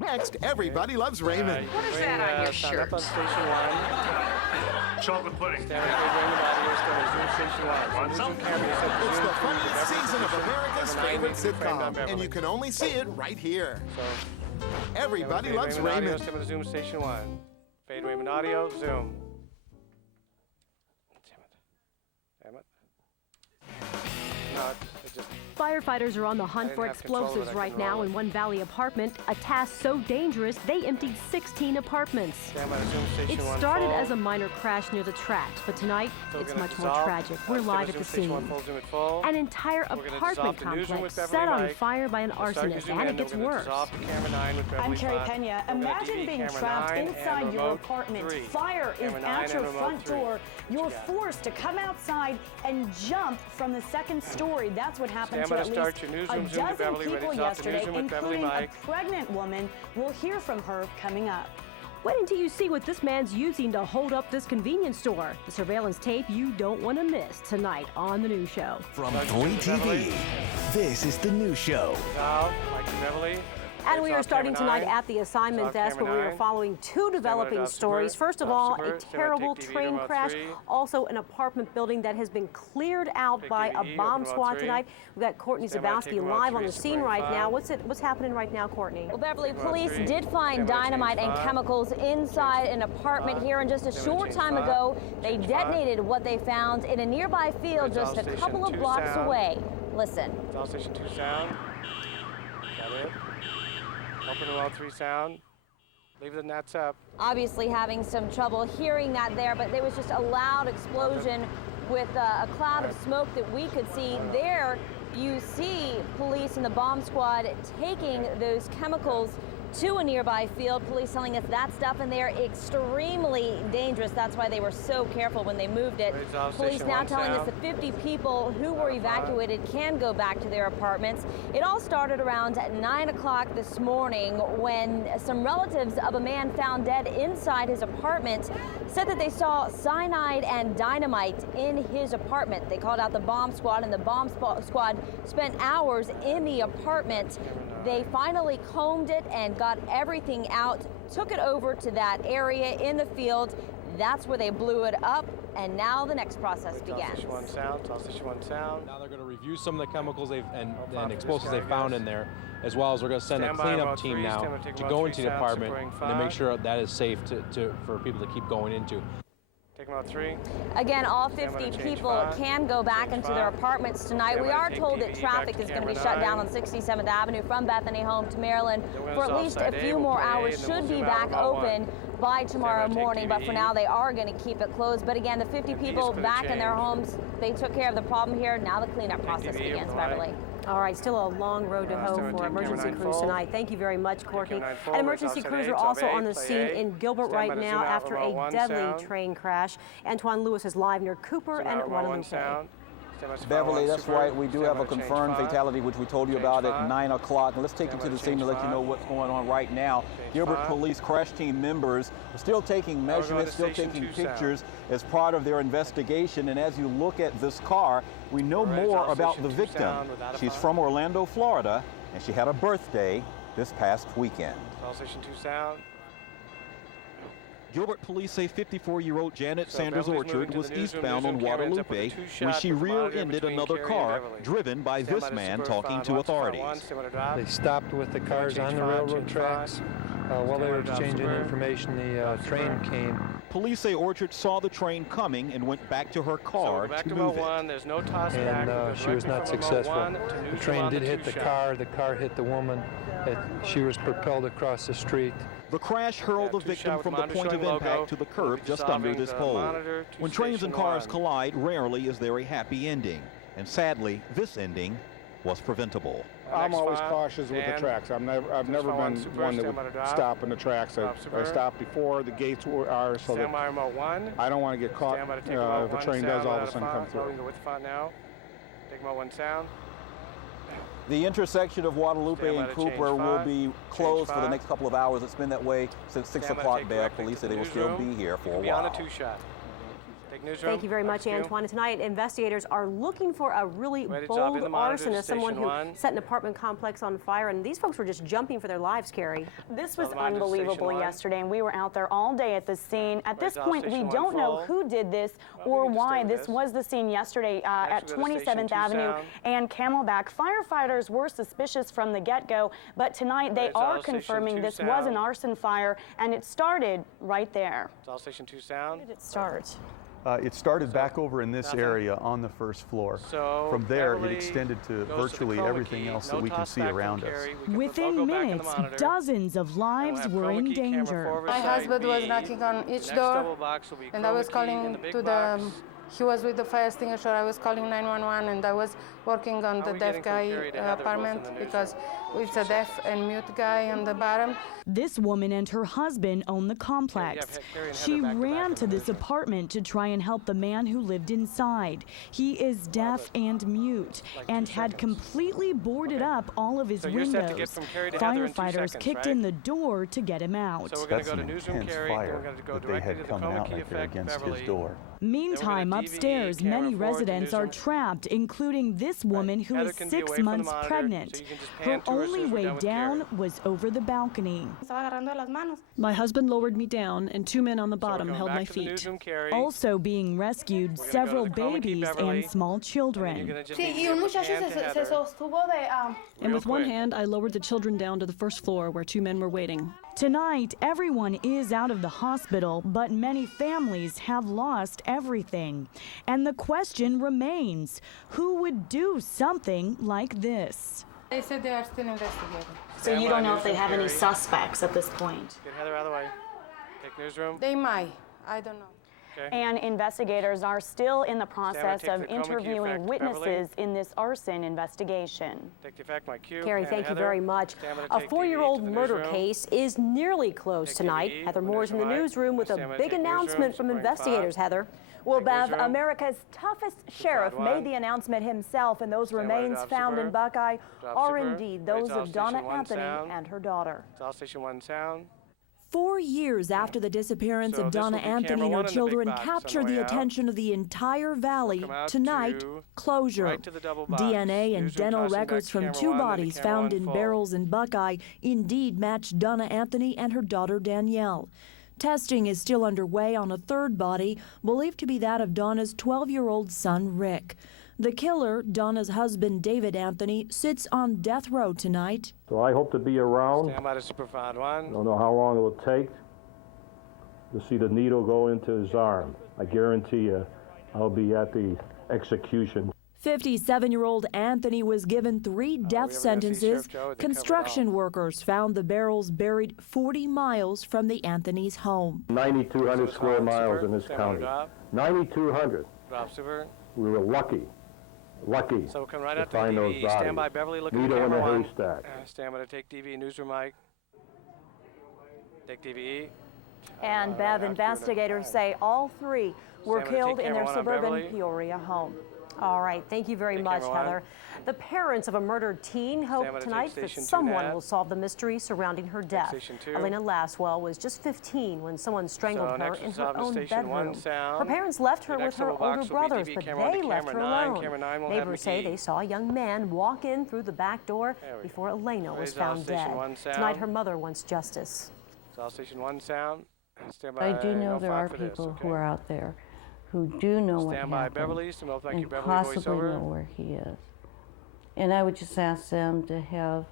Next, everybody loves Raymond. What is that on your shirt? Up on station 1. Chocolate pudding. Stand by Raymond audio, stand by Zoom station 1. Want some? It's the funniest season of America's favorite sitcom, and you can only see it right here. So, Everybody loves Raymond. Raymond. Audio, stand by Zoom station 1. Fade Raymond audio, Zoom. Damn it. No, it just... Firefighters are on the hunt for explosives right now in one Valley apartment, a task so dangerous they emptied 16 apartments. It started as a minor crash near the tracks, but tonight it's much more tragic. We're live at the scene. An entire apartment complex set on fire by an arsonist, and it gets worse. I'm Carey Peña. Imagine being trapped inside your apartment. Fire is at your front door. You're forced to come outside and jump from the second story. That's what happened to at least a dozen people yesterday, including a pregnant woman. We'll hear from her coming up. Wait until you see what this man's using to hold up this convenience store. The surveillance tape you don't want to miss tonight on The News Show. From 3TV, this is The News Show. Beverly. And we are starting tonight at the assignment desk where we are following two developing stories. First of all, a terrible train crash, also an apartment building that has been cleared out by a bomb squad tonight. We've got Courtney Zubowski live on the scene right now. What's happening right now, Courtney? Well, Beverly, police did find dynamite and chemicals inside an apartment here, and just a short time ago, they detonated what they found in a nearby field just a couple of blocks away. Listen. Station 2 sound. Got it. Open to all 3 sound. Leave the nets up. Obviously having some trouble hearing that there, but there was just a loud explosion with a cloud of smoke that we could see. There you see police and the bomb squad taking those chemicals to a nearby field. Police telling us that stuff in there extremely dangerous. That's why they were so careful when they moved it. Police now telling us that 50 people who were evacuated can go back to their apartments. It all started around 9 o'clock this morning when some relatives of a man found dead inside his apartment said that they saw cyanide and dynamite in his apartment. They called out the bomb squad, and the bomb squad spent hours in the apartment. They finally combed it and got everything out, took it over to that area in the field. That's where they blew it up, and now the next process begins. Station 1 sound. Now they're going to review some of the chemicals and explosives they found in there, as well as we're going to send a cleanup team now to go into the apartment and to make sure that is safe for people to keep going into. About 3. Again, all 50 people can go back into their apartments tonight. We are told that traffic is going to be shut down on 67th Avenue from Bethany home to Maryland for at least a few more hours. Should be back open by tomorrow morning, but for now they are going to keep it closed. But again, the 50 people back in their homes, they took care of the problem here. Now the cleanup process begins, Beverly. All right, still a long road to hoe for emergency crews tonight. Thank you very much, Courtney. And emergency crews are also on the scene in Gilbert right now after a deadly train crash. Antwan Lewis is live near Cooper and Guadalupe. Beverly, that's right. We do have a confirmed fatality, which we told you about at 9 o'clock. And let's take you to the scene to let you know what's going on right now. Gilbert Police crash team members are still taking measurements, still taking pictures as part of their investigation. And as you look at this car, we know more about the victim. She's from Orlando, Florida, and she had a birthday this past weekend. Station 2 sound. Gilbert police say 54-year-old Janet Sanders Orchard was eastbound on Guadalupe when she rear-ended another car driven by this man talking to authorities. They stopped with the cars on the railroad tracks. While they were exchanging information, the train came. Police say Orchard saw the train coming and went back to her car to move it. There's no toss and she was not successful. The train did hit the car hit the woman. She was propelled across the street. The crash hurled the victim from the point of impact to the curb just under this pole. When trains and cars collide, rarely is there a happy ending. And sadly, this ending was preventable. I'm always cautious with the tracks. I've never been one that would stop in the tracks. I stopped before the gates are, so that I don't want to get caught if a train does all of a sudden come through. The intersection of Guadalupe and Cooper will be closed for the next couple of hours. It's been that way since 6 o'clock there. Police say they will still be here for a while. Thank you very much, Antwan. Tonight, investigators are looking for a really bold arsonist, someone who set an apartment complex on fire, and these folks were just jumping for their lives, Carey. This was unbelievable yesterday, and we were out there all day at the scene. At this point, we don't know who did this or why. This was the scene yesterday at 27th Avenue and Camelback. Firefighters were suspicious from the get-go, but tonight they are confirming this was an arson fire, and it started right there. All station 2 sound. Where did it start? It started back over in this area on the first floor. From there, it extended to virtually everything else that we can see around us. Within minutes, dozens of lives were in danger. My husband was knocking on each door, and I was calling to the... He was with the fire extinguisher. I was calling 911, and I was working on the deaf guy apartment because it's a deaf and mute guy on the bottom. This woman and her husband own the complex. She ran to this apartment to try and help the man who lived inside. He is deaf and mute and had completely boarded up all of his windows. Firefighters kicked in the door to get him out. That's an intense fire that they had coming out right there against his door. Meantime, upstairs, many residents are trapped, including this woman who is 6 months pregnant. Her only way down was over the balcony. My husband lowered me down, and 2 men on the bottom held my feet. Also being rescued, several babies and small children. And with one hand, I lowered the children down to the first floor where 2 men were waiting. Tonight, everyone is out of the hospital, but many families have lost everything. And the question remains, who would do something like this? They said they are still investigating. So you don't know if they have any suspects at this point? Get Heather out of the way. Take newsroom. They might. I don't know. And investigators are still in the process of interviewing witnesses in this arson investigation. Take the effect, my cue. Carey, thank you very much. A 4-year-old murder case is nearly closed tonight. Heather Moore's in the newsroom with a big announcement from investigators, Heather. Well, Bev, America's toughest sheriff made the announcement himself, and those remains found in Buckeye are indeed those of Donna Anthony and her daughter. All station 1 sound. 4 years after the disappearance of Donna Anthony and her children captured the attention of the entire valley, tonight, closure. DNA and dental records from 2 bodies found in barrels in Buckeye indeed matched Donna Anthony and her daughter Danielle. Testing is still underway on a 3rd body, believed to be that of Donna's 12-year-old son, Rick. The killer, Donna's husband, David Anthony, sits on death row tonight. So I hope to be around. Stand by to Superfund 1. I don't know how long it will take to see the needle go into his arm. I guarantee you I'll be at the execution. 57-year-old Anthony was given 3 death sentences. Construction workers found the barrels buried 40 miles from the Anthony's home. 9,200 square miles in this county. 9,200. We were lucky So we'll come right to out find those DV. bodies. Stand by, Beverly. Look at Needle in camera a 1. haystack. Stand by to take DV. Newsroom mic. Take DVE. And Bev, investigators say all 3 were killed in their suburban Peoria home. All right, thank you very much, Heather. The parents of a murdered teen hope tonight that someone will solve the mystery surrounding her death. Elena Laswell was just 15 when someone strangled her in her own bedroom. Her parents left her with her older brothers, but they left her alone. Neighbors say they saw a young man walk in through the back door before Elena was found dead. Tonight, her mother wants justice. All station 1 sound. Stand by. I do know there are people who are out there who do know what happened Beverly. and possibly know where he is. And I would just ask them to have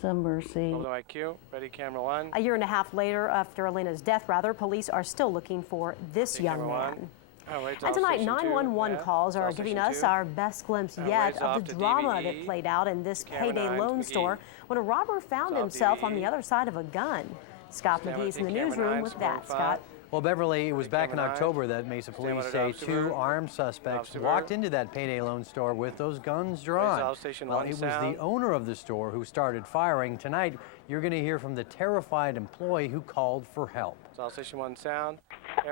some mercy. Hold on, IQ. Ready, camera 1. A year and a half later, after Elena's death, police are still looking for this young man. And tonight, 911 calls are giving us our best glimpse yet of the drama that played out in this payday loan store when a robber found himself on the other side of a gun. Scott McGee's in the newsroom with that. Scott. Well, Beverly, it was back in October that Mesa police say 2 armed suspects walked into that payday loan store with those guns drawn. Well, it was the owner of the store who started firing. Tonight, you're going to hear from the terrified employee who called for help. All station 1 sound.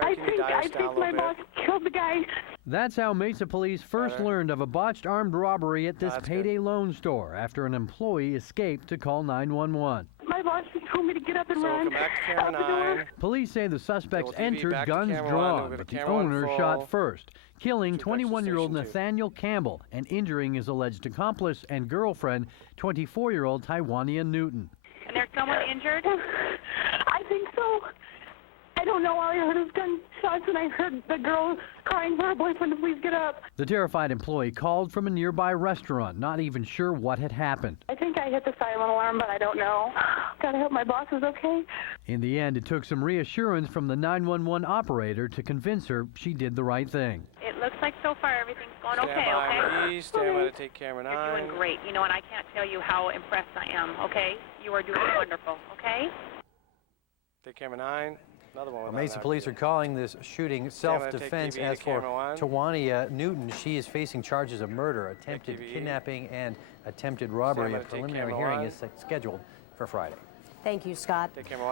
I think my boss killed the guy. That's how Mesa police first learned of a botched armed robbery at this payday loan store after an employee escaped to call 911. My my boss just told me to get up and run. Welcome back to camera 9. Police say the suspects entered guns drawn, but the owner shot first, killing 21-year-old Nathaniel Campbell and injuring his alleged accomplice and girlfriend, 24-year-old Taiwania Newton. And there's someone injured? I think so. I don't know. I heard his gunshots and I heard the girl crying for her boyfriend to please get up. The terrified employee called from a nearby restaurant, not even sure what had happened. I think I hit the silent alarm, but I don't know. Gotta hope my boss is okay. In the end, it took some reassurance from the 911 operator to convince her she did the right thing. It looks like so far everything's going Stand okay, by okay? Stand by to take camera 9. You're doing great, you know, and I can't tell you how impressed I am, okay? You are doing wonderful, okay? Take camera 9. Another one. Mesa police are calling this shooting self-defense. As for Taiwania Newton, she is facing charges of murder, attempted kidnapping, and attempted robbery. A preliminary hearing is scheduled for Friday. Thank you, Scott.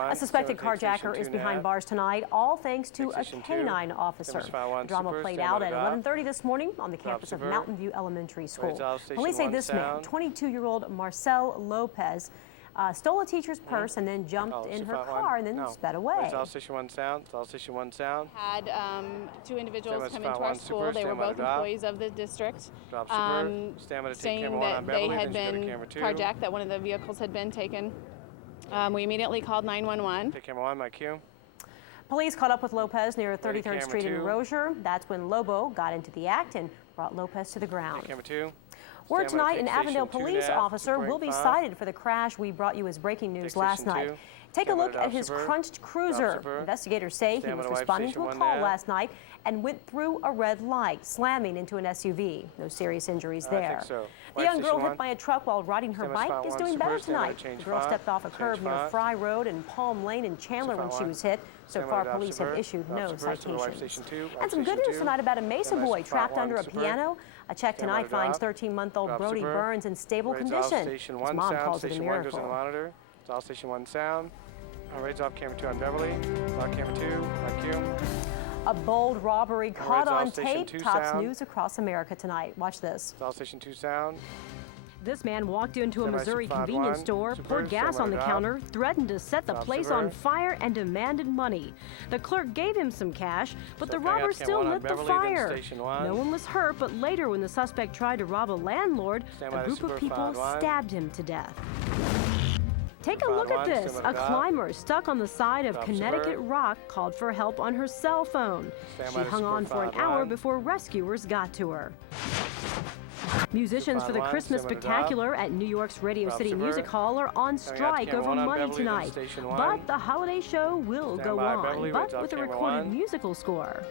A suspected carjacker is behind bars tonight, all thanks to a canine officer. The drama played out at 11:30 this morning on the campus of Mountain View Elementary School. Police say this man, 22-year-old Marcel Lopez, stole a teacher's purse and then jumped in her car and then sped away. All station 1 sound. All station 1 sound. Had two individuals come into our school. They were both employees of the district, saying that they had been carjacked, that one of the vehicles had been taken. We immediately called 911. Take camera 1, my cue. Police caught up with Lopez near 33rd Street in Rozier. That's when Lobo got into the act and brought Lopez to the ground. Take camera 2. Word tonight, an Avondale police officer will be cited for the crash we brought you as breaking news last night. Take a look at his crunched cruiser. Investigators say he was responding to a call last night and went through a red light, slamming into an SUV. No serious injuries there. The young girl hit by a truck while riding her bike is doing better tonight. The girl stepped off a curb near Fry Road and Palm Lane in Chandler when she was hit. So far, police have issued no citations. And some good news tonight about a Mesa boy trapped under a piano. A check tonight finds 13-month-old Brody Burns in stable condition. His mom calls it a miracle. It's all station 1 sound. Raise off camera 2 on Beverly. Off camera 2, my cue. A bold robbery caught on tape tops news across America tonight. Watch this. It's all station 2 sound. This man walked into a Missouri convenience store, poured gas on the counter, threatened to set the place on fire, and demanded money. The clerk gave him some cash, but the robber still lit the fire. No one was hurt, but later when the suspect tried to rob a landlord, a group of people stabbed him to death. Take a look at this. A climber stuck on the side of Connecticut Rock called for help on her cell phone. She hung on for an hour before rescuers got to her. Musicians for the Christmas Spectacular at New York's Radio City Music Hall are on strike over money tonight. But the holiday show will go on, but with a recorded musical score.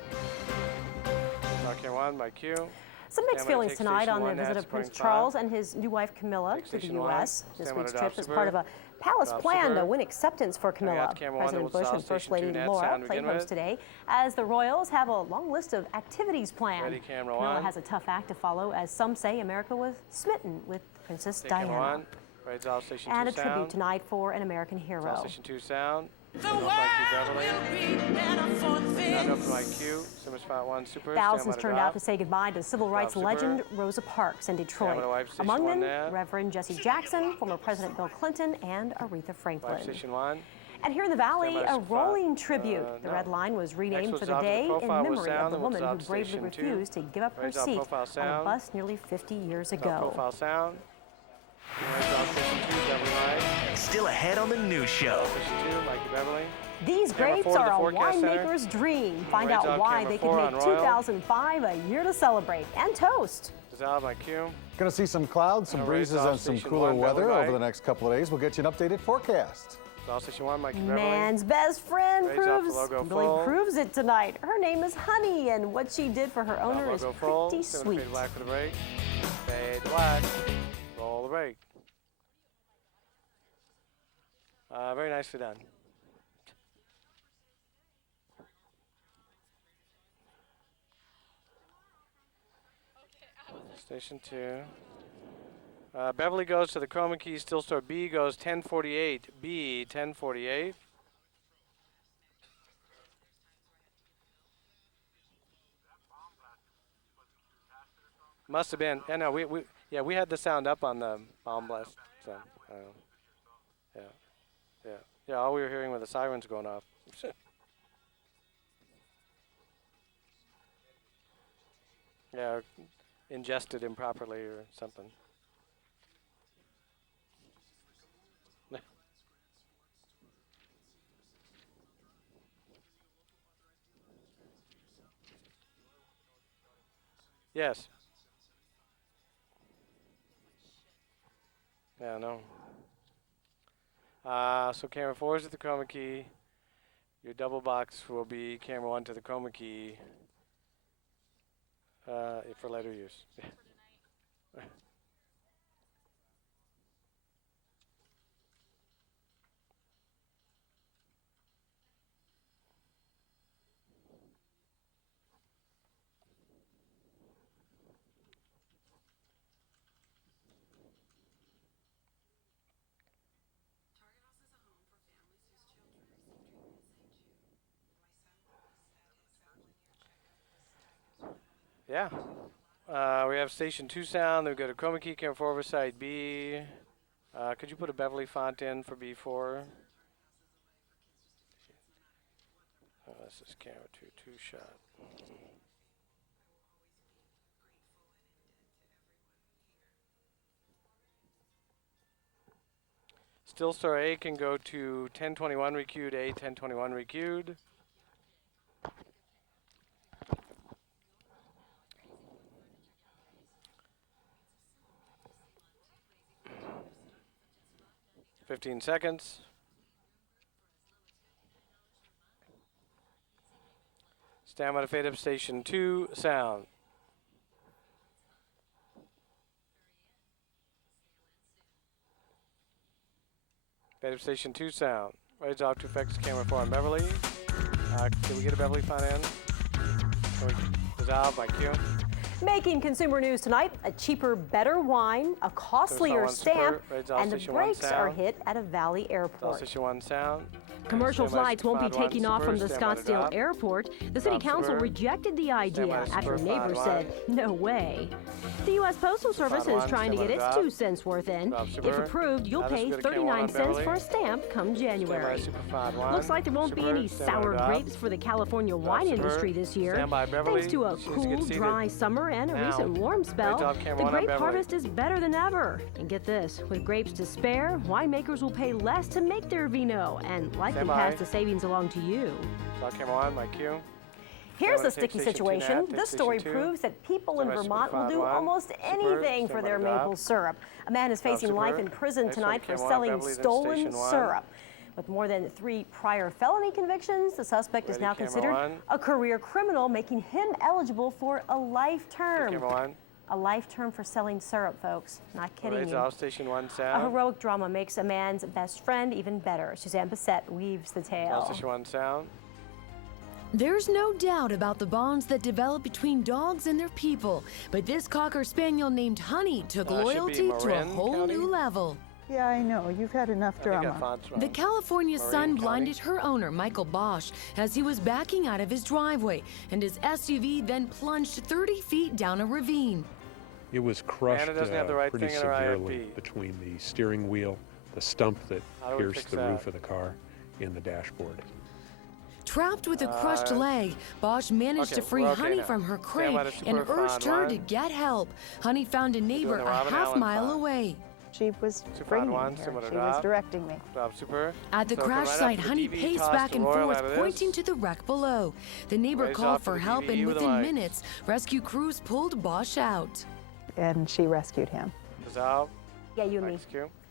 Some mixed feelings tonight on the visit of Prince Charles and his new wife Camilla to the U.S. This week's trip is part of a palace plan to win acceptance for Camilla. President Bush and First Lady Laura played host today as the royals have a long list of activities planned. Camilla has a tough act to follow, as some say America was smitten with Princess Diana. And a tribute tonight for an American hero. Station 2 sound. The world will be better for this. Thousands turned out to say goodbye to civil rights legend Rosa Parks in Detroit. Among them, Reverend Jesse Jackson, former President Bill Clinton, and Aretha Franklin. And here in the Valley, a rolling tribute. The Red Line was renamed for the day in memory of the woman who bravely refused to give up her seat on a bus nearly 50 years ago. Still ahead on the news show. These grapes are a winemaker's dream. Find out why they could make 2005 a year to celebrate and toast. Going to see some clouds, some breezes, and some cooler weather over the next couple of days. We'll get you an updated forecast. Man's best friend really proves it tonight. Her name is Honey, and what she did for her owner is pretty sweet. Fade to black. Roll the brake. Very nicely done. Station 2. Beverly goes to the Chroma Key Still Store. B goes 1048. B 1048. Must have been. Yeah, no, we had the sound up on the bomb blast. So, yeah. Yeah, all we were hearing were the sirens going off. Yeah, ingested improperly or something. Yes. Yeah, no. So camera 4 is at the chroma key. Your double box will be camera 1 to the chroma key for later use. Yeah. We have station 2 sound, then we go to chroma key, camera 4 over side B. Could you put a Beverly font in for B4? Oh, this is camera 2 shot. Still star A can go to 1021 recued, A 1021 recued. $15 seconds. Stand by to fade up station 2 sound. Fade up station 2 sound. Raise off to effects camera 4 on Beverly. Can we get a Beverly font in? Dissolve by Q. Making consumer news tonight, a cheaper, better wine, a costlier stamp, and the brakes are hit at a Valley airport. Station 1 sound. Commercial flights won't be taking off from the Scottsdale airport. The city council rejected the idea after neighbors said, no way. The U.S. Postal Service is trying to get its 2 cents worth in. If approved, you'll pay 39 cents for a stamp come January. Looks like there won't be any sour grapes for the California wine industry this year. Thanks to a cool, dry summer and a recent warm spell, the grape harvest is better than ever. And get this, with grapes to spare, winemakers will pay less to make their vino and likely pass the savings along to you. Camera 1, my cue. Here's a sticky situation. This story proves that people in Vermont will do almost anything for their maple syrup. A man is facing life in prison tonight for selling stolen syrup. With more than 3 prior felony convictions, the suspect is now considered a career criminal, making him eligible for a life term. A life term for selling syrup, folks. Not kidding you. Station 1 sound. A heroic drama makes a man's best friend even better. Suzanne Bissett weaves the tale. Station 1 sound. There's no doubt about the bonds that develop between dogs and their people, but this Cocker Spaniel named Honey took loyalty to a whole new level. Yeah, I know. You've had enough drama. The California sun blinded her owner, Michael Bosch, as he was backing out of his driveway, and his SUV then plunged 30 feet down a ravine. It was crushed pretty severely between the steering wheel, the stump that pierced the roof of the car, and the dashboard. Trapped with a crushed leg, Bosch managed to free Honey from her crate and urged her to get help. Honey found a neighbor a half-mile away. She was bringing me here. She was directing me. At the crash site, Honey paced back and forth, pointing to the wreck below. The neighbor called for help, and within minutes, rescue crews pulled Bosch out. And she rescued him. Yeah, you and me.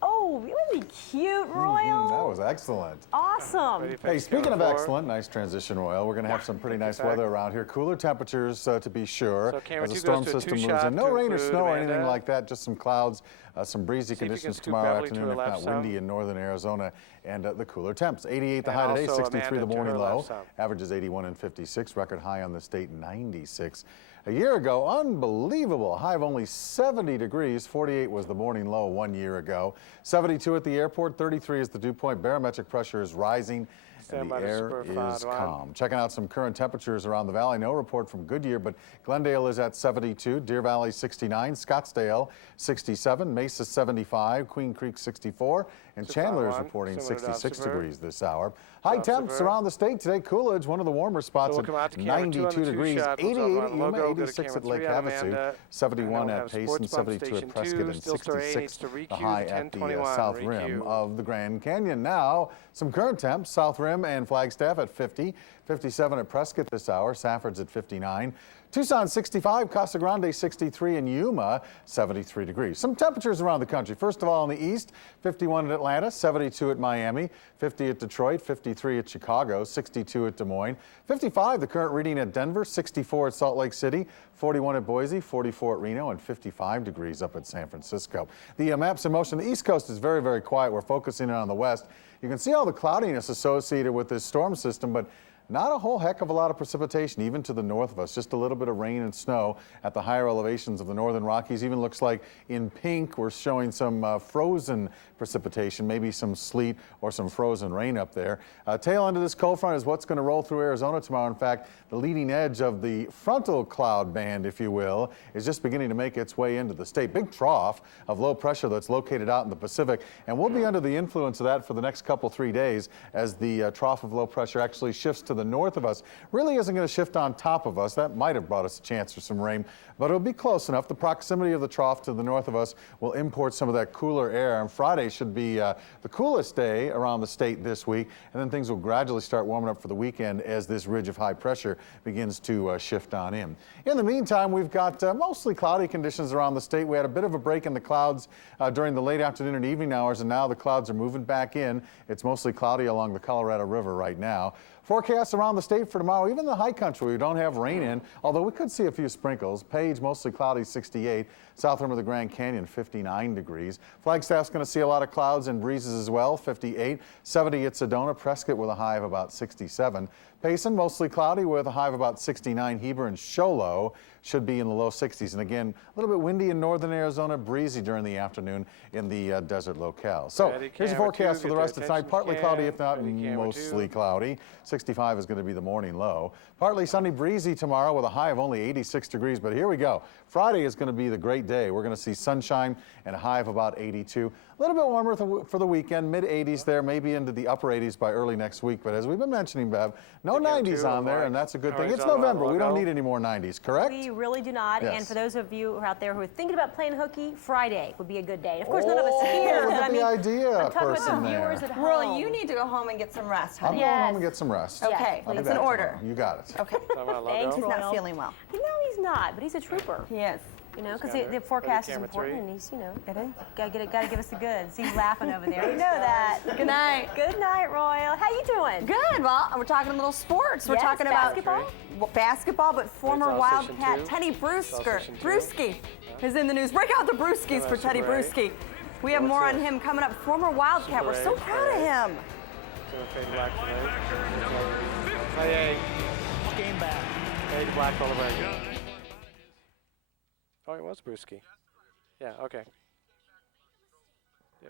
Oh, really cute, Royal. That was excellent. Awesome. Hey, speaking of excellent, nice transition, Royal. We're going to have some pretty nice weather around here. Cooler temperatures, to be sure, as the storm system moves in. No rain or snow or anything like that, just some clouds, some breezy conditions tomorrow afternoon, if not windy in northern Arizona, and the cooler temps. 88 the high today, 63 the morning low. Average is 81 and 56. Record high on the state, 96. A year ago, unbelievable, high of only 70 degrees. 48 was the morning low 1 year ago. 72 at the airport, 33 is the dew point. Barometric pressure is rising and the air is calm. Checking out some current temperatures around the valley. No report from Goodyear, but Glendale is at 72, Deer Valley 69, Scottsdale 67, Mesa 75, Queen Creek 64, and Chandler is reporting 66 degrees this hour. High temps around the state today. Coolidge, one of the warmer spots at 92 degrees, 88 at Yuma, 86 at Lake Havasu, 71 at Payson, 72 at Prescott, and 66 the high at the south rim of the Grand Canyon. Now, some current temps, South Rim and Flagstaff at 50, 57 at Prescott this hour, Safford's at 59. Tucson 65, Casa Grande 63, and Yuma 73 degrees. Some temperatures around the country. First of all, in the east, 51 at Atlanta, 72 at Miami, 50 at Detroit, 53 at Chicago, 62 at Des Moines, 55 the current reading at Denver, 64 at Salt Lake City, 41 at Boise, 44 at Reno, and 55 degrees up at San Francisco. The maps in motion. The East Coast is very, very quiet. We're focusing in on the west. You can see all the cloudiness associated with this storm system, but not a whole heck of a lot of precipitation, even to the north of us. Just a little bit of rain and snow at the higher elevations of the northern Rockies. Even looks like in pink we're showing some frozen precipitation, maybe some sleet or some frozen rain up there. Tail end of this cold front is what's going to roll through Arizona tomorrow. In fact, the leading edge of the frontal cloud band, if you will, is just beginning to make its way into the state. Big trough of low pressure that's located out in the Pacific, and we'll be under the influence of that for the next couple, 3 days as the trough of low pressure actually shifts to the north of us. Really isn't going to shift on top of us. That might have brought us a chance for some rain, but it'll be close enough. The proximity of the trough to the north of us will import some of that cooler air, and Friday should be the coolest day around the state this week, and then things will gradually start warming up for the weekend as this ridge of high pressure begins to shift on in. In the meantime, we've got mostly cloudy conditions around the state. We had a bit of a break in the clouds during the late afternoon and evening hours, and now the clouds are moving back in. It's mostly cloudy along the Colorado River right now. Forecasts around the state for tomorrow, even the high country, we don't have rain in, although we could see a few sprinkles. Page, mostly cloudy, 68. South rim of the Grand Canyon, 59 degrees. Flagstaff's going to see a lot of clouds and breezes as well, 58. 70 at Sedona. Prescott with a high of about 67. Payson, mostly cloudy with a high of about 69. Heber and Show Low should be in the low 60s. And again, a little bit windy in northern Arizona, breezy during the afternoon in the desert locale. So here's the forecast for the rest of tonight. Partly cloudy, if not mostly cloudy. 65 is going to be the morning low. Partly sunny, breezy tomorrow with a high of only 86 degrees. But here we go. Friday is going to be the great day. We're going to see sunshine and a high of about 82. A little bit warmer for the weekend, mid-80s there, maybe into the upper 80s by early next week. But as we've been mentioning, Bev, no 90s on there, and that's a good thing. It's November. We don't need any more 90s, correct? We really do not. Yes. And for those of you who are out there who are thinking about playing hooky, Friday would be a good day. Of course, none of us here, but I mean, I'm talking about the viewers at home. Roy, you need to go home and get some rest, honey. I'm going home and get some rest. Okay, I'll be that's back an order. tomorrow. You got it. Okay. Thanks, he's not feeling well. No, he's not, but he's a trooper. He is. You know, because the forecast is important, and he's, you know, gotta give us the goods. He's laughing over there. You know that. Good night. Good night, Royal. How you doing? Good. Well, we're talking a little sports. We're talking about basketball, but former Wildcat Teddy Bruschi is in the news. Break out the Brewskis for Teddy Bruschi. We have more on him coming up. Former Wildcat. We're so proud of him. Game back. Fade black all over again. Oh, it was Brewski. Yeah, okay.